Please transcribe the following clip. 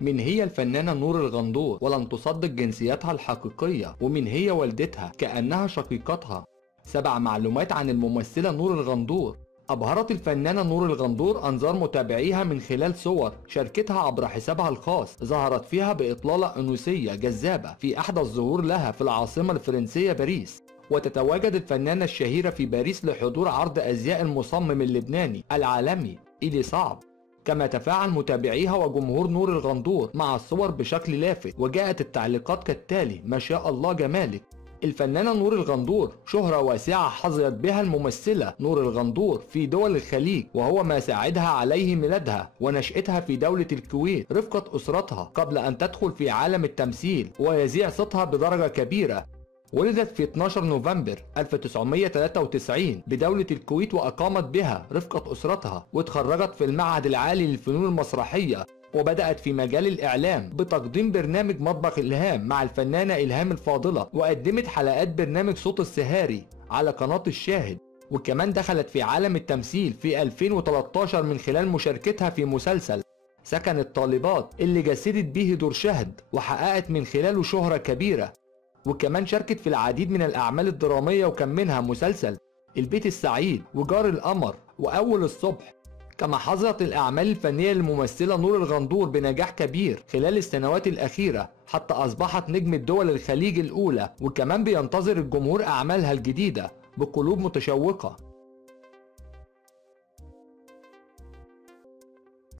من هي الفنانة نور الغندور ولم تصدق جنسيتها الحقيقية، ومن هي والدتها كأنها شقيقتها؟ 7 معلومات عن الممثلة نور الغندور. أبهرت الفنانة نور الغندور أنظار متابعيها من خلال صور شاركتها عبر حسابها الخاص ظهرت فيها بإطلالة أنوثية جذابة في أحدث ظهور لها في العاصمة الفرنسية باريس. وتتواجد الفنانة الشهيرة في باريس لحضور عرض أزياء المصمم اللبناني العالمي إيلي صعب. كما تفاعل متابعيها وجمهور نور الغندور مع الصور بشكل لافت، وجاءت التعليقات كالتالي: ما شاء الله جمالك. الفنانة نور الغندور شهرة واسعة حظيت بها الممثلة نور الغندور في دول الخليج، وهو ما ساعدها عليه ميلادها ونشأتها في دولة الكويت رفقة أسرتها قبل أن تدخل في عالم التمثيل ويذيع صوتها بدرجة كبيرة. ولدت في 12 نوفمبر 1993 بدولة الكويت، وأقامت بها رفقة أسرتها، واتخرجت في المعهد العالي للفنون المسرحية، وبدأت في مجال الإعلام بتقديم برنامج مطبخ إلهام مع الفنانة إلهام الفاضلة، وقدمت حلقات برنامج صوت السهاري على قناة الشاهد. وكمان دخلت في عالم التمثيل في 2013 من خلال مشاركتها في مسلسل سكن الطالبات اللي جسدت به دور شهد وحققت من خلاله شهرة كبيرة. وكمان شاركت في العديد من الأعمال الدرامية، وكان منها مسلسل البيت السعيد وجار القمر وأول الصبح. كما حظت الأعمال الفنية للممثلة نور الغندور بنجاح كبير خلال السنوات الأخيرة، حتى أصبحت نجم الدول الخليج الأولى، وكمان بينتظر الجمهور أعمالها الجديدة بقلوب متشوقة.